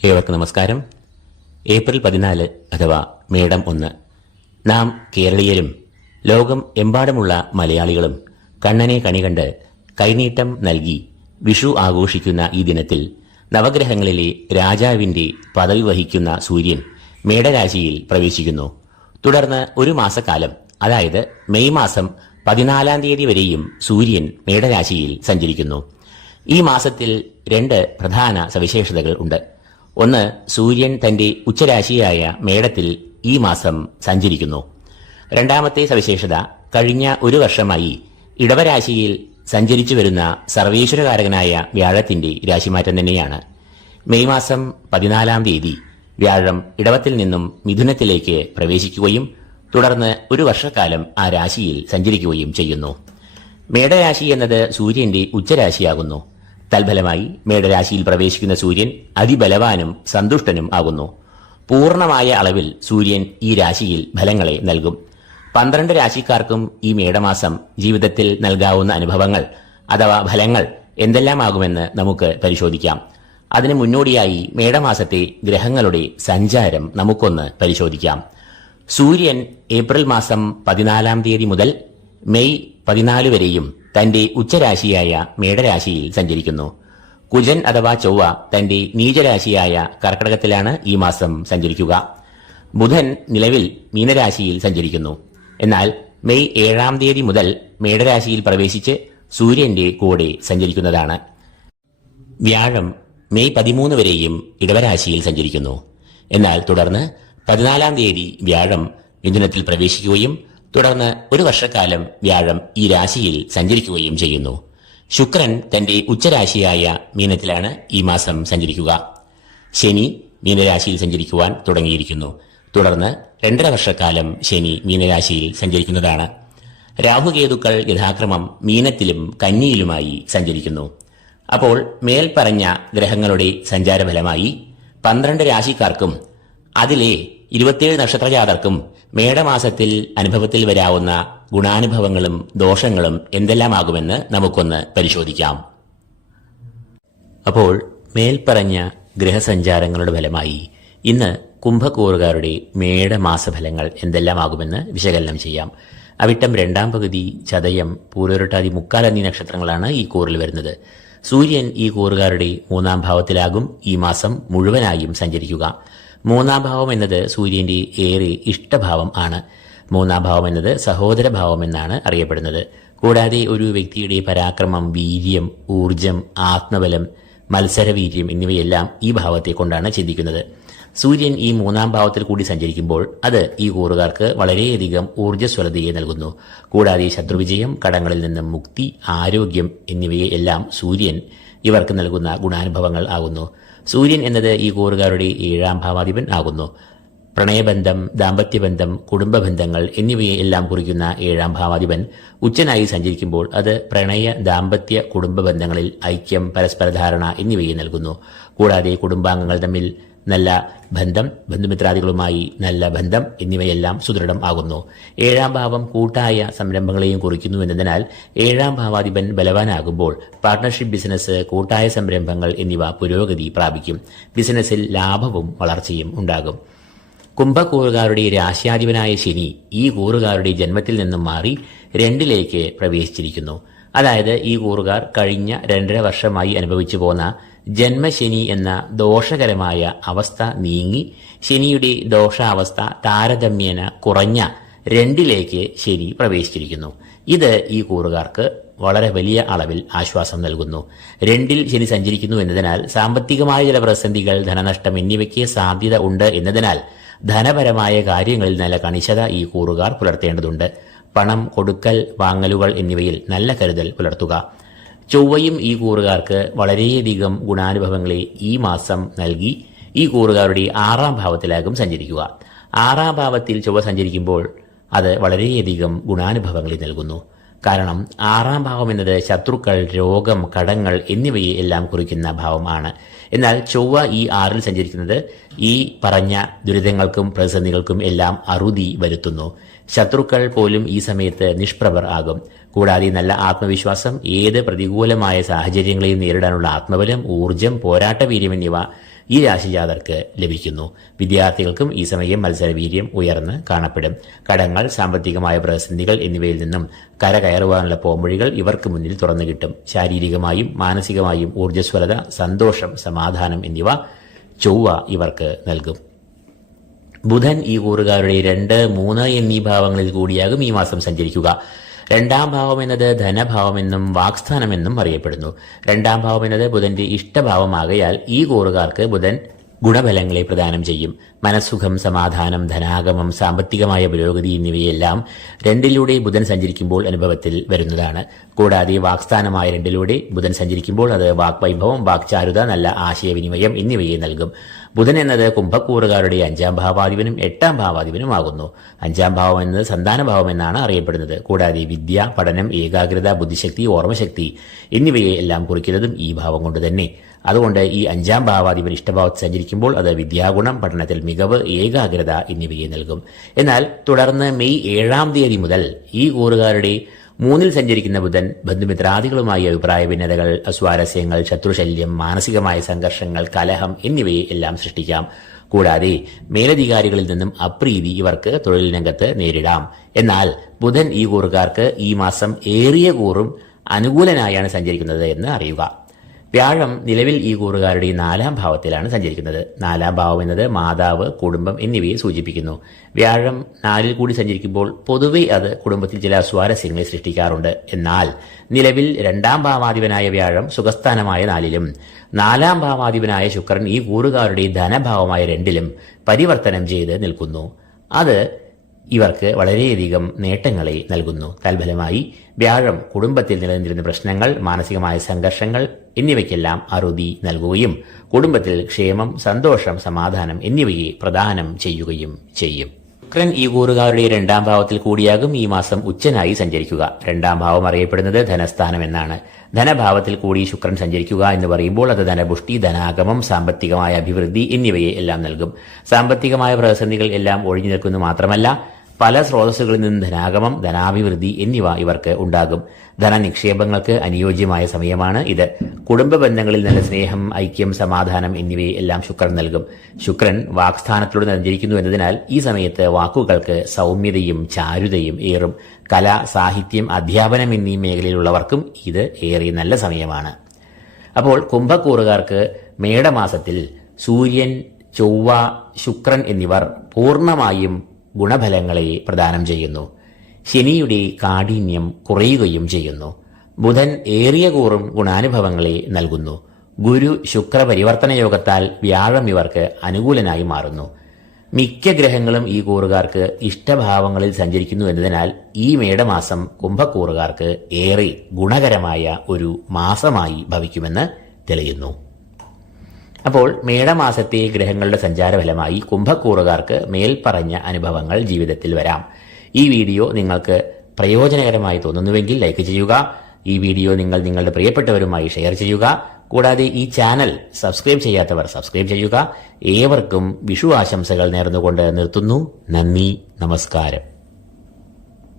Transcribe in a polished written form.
ഏവർക്കും നമസ്കാരം. ഏപ്രിൽ 14 അഥവാ മേടം 1. നാം കേരളീയരും ലോകം എമ്പാടുമുള്ള മലയാളികളും കണ്ണനെ കണികണ്ട് കൈനീട്ടം നൽകി വിഷു ആഘോഷിക്കുന്ന ഈ ദിനത്തിൽ നവഗ്രഹങ്ങളിലെ രാജാവിന്റെ പദവി വഹിക്കുന്ന സൂര്യൻ മേടരാശിയിൽ പ്രവേശിക്കുന്നു. തുടർന്ന് ഒരു മാസക്കാലം, അതായത് മെയ് മാസം 14 തീയതി വരെയും സൂര്യൻ മേടരാശിയിൽ സഞ്ചരിക്കുന്നു. ഈ മാസത്തിൽ 2 പ്രധാന സവിശേഷതകൾ ഉണ്ട്. ഒന്ന്, സൂര്യൻ തന്റെ ഉച്ചരാശിയായ മേടത്തിൽ ഈ മാസം സഞ്ചരിക്കുന്നു. രണ്ടാമത്തെ സവിശേഷത, കഴിഞ്ഞ ഒരു വർഷമായി ഇടവരാശിയിൽ സഞ്ചരിച്ചു വരുന്ന സർവേശ്വരകാരകനായ വ്യാഴത്തിന്റെ രാശിമാറ്റം തന്നെയാണ്. മെയ് മാസം 14 തീയതി വ്യാഴം ഇടവത്തിൽ നിന്നും മിഥുനത്തിലേക്ക് പ്രവേശിക്കുകയും തുടർന്ന് ഒരു വർഷക്കാലം ആ രാശിയിൽ സഞ്ചരിക്കുകയും ചെയ്യുന്നു. മേടരാശി എന്നത് സൂര്യന്റെ ഉച്ചരാശിയാകുന്നു. തൽഫലമായി മേടരാശിയിൽ പ്രവേശിക്കുന്ന സൂര്യൻ അതിബലവാനും സന്തുഷ്ടനും ആകുന്നു. പൂർണ്ണമായ അളവിൽ സൂര്യൻ ഈ രാശിയിൽ ഫലങ്ങളെ നൽകും. 12 രാശിക്കാർക്കും ഈ മേടമാസം ജീവിതത്തിൽ നൽകാവുന്ന അനുഭവങ്ങൾ അഥവാ ഫലങ്ങൾ എന്തെല്ലാമാകുമെന്ന് നമുക്ക് പരിശോധിക്കാം. അതിനു മുന്നോടിയായി മേടമാസത്തെ ഗ്രഹങ്ങളുടെ സഞ്ചാരം നമുക്കൊന്ന് പരിശോധിക്കാം. സൂര്യൻ ഏപ്രിൽ മാസം 14 തീയതി മുതൽ മെയ് 14 വരെയും തന്റെ ഉച്ചരാശിയായ മേടരാശിയിൽ സഞ്ചരിക്കുന്നു. കുജൻ അഥവാ ചൊവ്വ തന്റെ നീചരാശിയായ കർക്കടകത്തിലാണ് ഈ മാസം സഞ്ചരിക്കുക. ബുധൻ നിലവിൽ മീനരാശിയിൽ സഞ്ചരിക്കുന്നു. എന്നാൽ മെയ് 7 തീയതി മുതൽ മേടരാശിയിൽ പ്രവേശിച്ച് സൂര്യന്റെ കൂടെ സഞ്ചരിക്കുന്നതാണ്. വ്യാഴം മെയ് 13 വരെയും ഇടവരാശിയിൽ സഞ്ചരിക്കുന്നു. എന്നാൽ തുടർന്ന് 14 തീയതി വ്യാഴം മിഥുനത്തിൽ പ്രവേശിക്കുകയും തുടർന്ന് ഒരു വർഷക്കാലം വ്യാഴം ഈ രാശിയിൽ സഞ്ചരിക്കുകയും ചെയ്യുന്നു. ശുക്രൻ തന്റെ ഉച്ചരാശിയായ മീനത്തിലാണ് ഈ മാസം സഞ്ചരിക്കുക. ശനി മീനരാശിയിൽ സഞ്ചരിക്കുവാൻ തുടങ്ങിയിരിക്കുന്നു. തുടർന്ന് 2.5 വർഷക്കാലം ശനി മീനരാശിയിൽ സഞ്ചരിക്കുന്നതാണ്. രാഹുകേതുക്കൾ യഥാക്രമം മീനത്തിലും കന്നിയിലുമായി സഞ്ചരിക്കുന്നു. അപ്പോൾ മേൽപ്പറഞ്ഞ ഗ്രഹങ്ങളുടെ സഞ്ചാരഫലമായി 12 രാശിക്കാർക്കും അതിലെ 27 നക്ഷത്രജാതർക്കും മേടമാസത്തിൽ അനുഭവത്തിൽ വരാവുന്ന ഗുണാനുഭവങ്ങളും ദോഷങ്ങളും എന്തെല്ലാമാകുമെന്ന് നമുക്കൊന്ന് പരിശോധിക്കാം. അപ്പോൾ മേൽപ്പറഞ്ഞ ഗ്രഹസഞ്ചാരങ്ങളുടെ ഫലമായി ഇന്ന് കുംഭക്കൂറുകാരുടെ മേടമാസഫലങ്ങൾ എന്തെല്ലാമാകുമെന്ന് വിശകലനം ചെയ്യാം. അവിട്ടം 2-ാം പകുതി, ചതയം, പൂരോരുട്ടാതി, മുക്കാൽ എന്നീ നക്ഷത്രങ്ങളാണ് ഈ കൂറിൽ വരുന്നത്. സൂര്യൻ ഈ കൂറുകാരുടെ 3-ാം ഭാവത്തിലാകും ഈ മാസം മുഴുവനായും സഞ്ചരിക്കുക. 3-ാം ഭാവം എന്നത് സൂര്യന്റെ ഏറെ ഇഷ്ടഭാവം ആണ്. 3-ാം ഭാവം എന്നത് സഹോദരഭാവം എന്നാണ് അറിയപ്പെടുന്നത്. കൂടാതെ ഒരു വ്യക്തിയുടെ പരാക്രമം, വീര്യം, ഊർജം, ആത്മബലം, മത്സരവീര്യം എന്നിവയെല്ലാം ഈ ഭാവത്തെ കൊണ്ടാണ് ചിന്തിക്കുന്നത്. സൂര്യൻ ഈ 3-ാം ഭാവത്തിൽ കൂടി സഞ്ചരിക്കുമ്പോൾ അത് ഈ കൂറുകാർക്ക് വളരെയധികം ഊർജ്ജസ്വലതയെ നൽകുന്നു. കൂടാതെ ശത്രുവിജയം, കടങ്ങളിൽ നിന്നും മുക്തി, ആരോഗ്യം എന്നിവയെ എല്ലാം സൂര്യൻ ഇവർക്ക് നൽകുന്ന ഗുണാനുഭവങ്ങൾ ആകുന്നു. സൂര്യൻ എന്നത് ഈ കൂറുകാരുടെ 7-ാം ഭാവാധിപൻ ആകുന്നു. പ്രണയബന്ധം, ദാമ്പത്യബന്ധം, കുടുംബബന്ധങ്ങൾ എന്നിവയെ എല്ലാം കുറിക്കുന്ന 7-ാം ഭാവാധിപൻ ഉച്ചനായി സഞ്ചരിക്കുമ്പോൾ അത് പ്രണയ, ദാമ്പത്യ, കുടുംബ ബന്ധങ്ങളിൽ ഐക്യം, പരസ്പര ധാരണ എന്നിവയെ നൽകുന്നു. കൂടാതെ കുടുംബാംഗങ്ങൾ തമ്മിൽ നല്ല ബന്ധം, ബന്ധുമിത്രാദികളുമായി നല്ല ബന്ധം എന്നിവയെല്ലാം സുദൃഢം ആകുന്നു. 7-ാം ഭാവം കൂട്ടായ സംരംഭങ്ങളെയും കുറിക്കുന്നു എന്നതിനാൽ 7-ാം ഭാവാധിപൻ ബലവാനാകുമ്പോൾ പാർട്ണർഷിപ്പ് ബിസിനസ്, കൂട്ടായ സംരംഭങ്ങൾ എന്നിവ പുരോഗതി പ്രാപിക്കും. ബിസിനസ്സിൽ ലാഭവും വളർച്ചയും ഉണ്ടാകും. കുംഭക്കൂറുകാരുടെ രാശ്യാധിപനായ ശനി ഈ കൂറുകാരുടെ ജന്മത്തിൽ നിന്നും മാറി 2-ലേക്ക് പ്രവേശിച്ചിരിക്കുന്നു. അതായത് ഈ കൂറുകാർ കഴിഞ്ഞ 2.5 വർഷമായി അനുഭവിച്ചു പോന്ന ജന്മശനി എന്ന ദോഷകരമായ അവസ്ഥ നീങ്ങി ശനിയുടെ ദോഷാവസ്ഥ താരതമ്യേന കുറഞ്ഞ 2-ലേക്ക് ശനി പ്രവേശിച്ചിരിക്കുന്നു. ഇത് ഈ കൂറുകാർക്ക് വളരെ വലിയ അളവിൽ ആശ്വാസം നൽകുന്നു. 2-ൽ ശനി സഞ്ചരിക്കുന്നു എന്നതിനാൽ സാമ്പത്തികമായ ചില പ്രതിസന്ധികൾ, ധനനഷ്ടം എന്നിവയ്ക്ക് സാധ്യത ഉണ്ട് എന്നതിനാൽ ധനപരമായ കാര്യങ്ങളിൽ നല്ല കണിശത ഈ കൂറുകാർ പുലർത്തേണ്ടതുണ്ട്. പണം, കൊടുക്കൽ വാങ്ങലുകൾ എന്നിവയിൽ നല്ല കരുതൽ പുലർത്തുക. ചൊവ്വയും ഈ കൂറുകാർക്ക് വളരെയധികം ഗുണാനുഭവങ്ങളെ ഈ മാസം നൽകി ഈ കൂറുകാരുടെ 6-ാം ഭാവത്തിലാകും സഞ്ചരിക്കുക. 6-ാം ഭാവത്തിൽ ചൊവ്വ സഞ്ചരിക്കുമ്പോൾ അത് വളരെയധികം ഗുണാനുഭവങ്ങളെ നൽകുന്നു. കാരണം 6-ാം ഭാവം എന്നത് ശത്രുക്കൾ, രോഗം, കടങ്ങൾ എന്നിവയെ എല്ലാം കുറിക്കുന്ന ഭാവമാണ്. എന്നാൽ ചൊവ്വ ഈ 6-ൽ സഞ്ചരിക്കുന്നത് ഈ പറഞ്ഞ ദുരിതങ്ങൾക്കും പ്രതിസന്ധികൾക്കും എല്ലാം അറുതി വരുത്തുന്നു. ശത്രുക്കൾ പോലും ഈ സമയത്ത് നിഷ്പ്രഭർ ആകും. കൂടാതെ നല്ല ആത്മവിശ്വാസം, ഏത് പ്രതികൂലമായ സാഹചര്യങ്ങളെയും നേരിടാനുള്ള ആത്മബലം, ഊർജം, പോരാട്ടവീര്യം എന്നിവ ഈ രാശിജാതർക്ക് ലഭിക്കുന്നു. വിദ്യാർത്ഥികൾക്കും ഈ സമയം മത്സരവീര്യം ഉയർന്ന് കാണപ്പെടും. കടങ്ങൾ, സാമ്പത്തികമായ പ്രതിസന്ധികൾ എന്നിവയിൽ നിന്നും കരകയറുവാനുള്ള പോംവഴികൾ ഇവർക്ക് മുന്നിൽ തുറന്നു കിട്ടും. ശാരീരികമായും മാനസികമായും ഊർജ്ജസ്വലത, സന്തോഷം, സമാധാനം എന്നിവ ചൊവ്വ ഇവർക്ക് നൽകും. ബുധൻ ഈ കൂറുകാരുടെ 2, 3 എന്നീ ഭാവങ്ങളിൽ കൂടിയാകും ഈ മാസം സഞ്ചരിക്കുക. 2ാം ഭാവം എന്നത് ധനഭാവമെന്നും വാക്സ്ഥാനമെന്നും അറിയപ്പെടുന്നു. 2ാം ഭാവം എന്നത് ബുധന്റെ ഇഷ്ടഭാവമാകയാൽ ഈ കൂറുകാർക്ക് ബുധൻ ഗുണഫലങ്ങളെ പ്രദാനം ചെയ്യും. മനസ്സുഖം, സമാധാനം, ധനാഗമം, സാമ്പത്തികമായ പുരോഗതി എന്നിവയെല്ലാം 2ിലൂടെ ബുധൻ സഞ്ചരിക്കുമ്പോൾ അനുഭവത്തിൽ വരുന്നതാണ്. കൂടാതെ വാക്സ്ഥാനമായ 2ിലൂടെ ബുധൻ സഞ്ചരിക്കുമ്പോൾ അത് വാക്വൈഭവം, വാക്ചാരുത, നല്ല ആശയവിനിമയം എന്നിവയെ നൽകും. ബുധൻ എന്നത് കുംഭക്കൂറുകാരുടെ 5ാം ഭാവാധിപനും 8ാം ഭാവാധിപനുമാകുന്നു. 5ാം ഭാവം എന്നത് സന്താനഭാവം എന്നാണ് അറിയപ്പെടുന്നത്. കൂടാതെ വിദ്യ, പഠനം, ഏകാഗ്രത, ബുദ്ധിശക്തി, ഓർമ്മശക്തി എന്നിവയെ എല്ലാം കുറിക്കുന്നതും ഈ ഭാവം കൊണ്ട് തന്നെ. അതുകൊണ്ട് ഈ 5ാം ഭാവാധിപൻ ഇഷ്ടഭാവത്തിൽ സഞ്ചരിക്കുമ്പോൾ അത് വിദ്യാഗുണം, പഠനത്തിൽ മികവ്, ഏകാഗ്രത എന്നിവയെ നൽകും. എന്നാൽ തുടർന്ന് മെയ് 7ാം തീയതി മുതൽ ഈ കൂറുകാരുടെ 3ൽ സഞ്ചരിക്കുന്ന ബുധൻ ബന്ധുമിത്രാദികളുമായി അഭിപ്രായ ഭിന്നതകൾ, അസ്വാരസ്യങ്ങൾ, ശത്രുശല്യം, മാനസികമായ സംഘർഷങ്ങൾ, കലഹം എന്നിവയെ എല്ലാം സൃഷ്ടിക്കാം. കൂടാതെ മേലധികാരികളിൽ നിന്നും അപ്രീതി ഇവർക്ക് തൊഴിൽ രംഗത്ത് നേരിടാം. എന്നാൽ ബുധൻ ഈ കൂറുകാർക്ക് ഈ മാസം ഏറിയ കൂറും അനുകൂലനായാണ് സഞ്ചരിക്കുന്നത് എന്ന് അറിയുക. വ്യാഴം നിലവിൽ ഈ കൂറുകാരുടെ 4ാം ഭാവത്തിലാണ് സഞ്ചരിക്കുന്നത്. 4ാം ഭാവം എന്നത് മാതാവ്, കുടുംബം എന്നിവയെ സൂചിപ്പിക്കുന്നു. വ്യാഴം 4ൽ കൂടി സഞ്ചരിക്കുമ്പോൾ പൊതുവെ അത് കുടുംബത്തിൽ ചില സ്വാരസ്യങ്ങളെ സൃഷ്ടിക്കാറുണ്ട്. എന്നാൽ നിലവിൽ 2ാം ഭാവാധിപനായ വ്യാഴം സുഖസ്ഥാനമായ 4ലും 4ാം ഭാവാധിപനായ ശുക്രൻ ഈ കൂറുകാരുടെ ധനഭാവമായ 2ലും പരിവർത്തനം ചെയ്ത് നിൽക്കുന്നു. അത് ഇവർക്ക് വളരെയധികം നേട്ടങ്ങളെ നൽകുന്നു. തൽഫലമായി വ്യാഴം കുടുംബത്തിൽ നിലനിന്നിരുന്ന പ്രശ്നങ്ങൾ, മാനസികമായ സംഘർഷങ്ങൾ എന്നിവയ്ക്കെല്ലാം അറുതി നൽകുകയും കുടുംബത്തിൽ ക്ഷേമം, സന്തോഷം, സമാധാനം എന്നിവയെ പ്രദാനം ചെയ്യുകയും ചെയ്യും. ശുക്രൻ ഈ കൂറുകാരുടെ 2ാം ഭാവത്തിൽ കൂടിയാകും ഈ മാസം ഉച്ചനായി സഞ്ചരിക്കുക. 2ാം ഭാവം അറിയപ്പെടുന്നത് ധനസ്ഥാനം എന്നാണ്. ധനഭാവത്തിൽ കൂടി ശുക്രൻ സഞ്ചരിക്കുക എന്ന് പറയുമ്പോൾ അത് ധനപുഷ്ടി, ധനാഗമം, സാമ്പത്തികമായ അഭിവൃദ്ധി എന്നിവയെ എല്ലാം നൽകും. സാമ്പത്തികമായ പ്രതിസന്ധികൾ എല്ലാം ഒഴിഞ്ഞു നിൽക്കുന്നു മാത്രമല്ല, പല സ്രോതസ്സുകളിൽ നിന്നും ധനാഗമം, ധനാഭിവൃദ്ധി എന്നിവ ഇവർക്ക് ഉണ്ടാകും. ധനനിക്ഷേപങ്ങൾക്ക് അനുയോജ്യമായ സമയമാണ് ഇത്. കുടുംബ ബന്ധങ്ങളിൽ നല്ല സ്നേഹം, ഐക്യം, സമാധാനം എന്നിവയെ എല്ലാം ശുക്രൻ നൽകും. ശുക്രൻ വാക്സ്ഥാനത്തിലൂടെ സഞ്ചരിക്കുന്നു എന്നതിനാൽ ഈ സമയത്ത് വാക്കുകൾക്ക് സൗമ്യതയും ചാരുതയും ഏറും. കല, സാഹിത്യം, അധ്യാപനം എന്നീ മേഖലയിലുള്ളവർക്കും ഇത് ഏറെ നല്ല സമയമാണ്. അപ്പോൾ കുംഭക്കൂറുകാർക്ക് മേടമാസത്തിൽ സൂര്യൻ, ചൊവ്വ, ശുക്രൻ എന്നിവർ പൂർണ്ണമായും ഗുണഫലങ്ങളെ പ്രദാനം ചെയ്യുന്നു. ശനിയുടെ കാഠിന്യം കുറയുകയും ചെയ്യുന്നു. ബുധൻ ഏറിയ കൂറും ഗുണാനുഭവങ്ങളെ നൽകുന്നു. ഗുരു, ശുക്ര പരിവർത്തന യോഗത്താൽ വ്യാഴം ഇവർക്ക് അനുകൂലനായി മാറുന്നു. മിക്ക ഗ്രഹങ്ങളും ഈ കൂറുകാർക്ക് ഇഷ്ടഭാവങ്ങളിൽ സഞ്ചരിക്കുന്നു എന്നതിനാൽ ഈ മേടമാസം കുംഭക്കൂറുകാർക്ക് ഏറെ ഗുണകരമായ ഒരു മാസമായി ഭവിക്കുമെന്ന് തെളിയുന്നു. അപ്പോൾ മേടമാസത്തെ ഗ്രഹങ്ങളുടെ സഞ്ചാരഫലമായി കുംഭക്കൂറുകാർക്ക് മേൽപ്പറഞ്ഞ അനുഭവങ്ങൾ ജീവിതത്തിൽ വരാം. ഈ വീഡിയോ നിങ്ങൾക്ക് പ്രയോജനകരമായി തോന്നുന്നുവെങ്കിൽ ലൈക്ക് ചെയ്യുക. ഈ വീഡിയോ നിങ്ങൾ നിങ്ങളുടെ പ്രിയപ്പെട്ടവരുമായി ഷെയർ ചെയ്യുക. കൂടാതെ ഈ ചാനൽ സബ്സ്ക്രൈബ് ചെയ്യാത്തവർ സബ്സ്ക്രൈബ് ചെയ്യുക. ഏവർക്കും വിഷു ആശംസകൾ നേർന്നുകൊണ്ട് നിർത്തുന്നു. നന്ദി, നമസ്കാരം.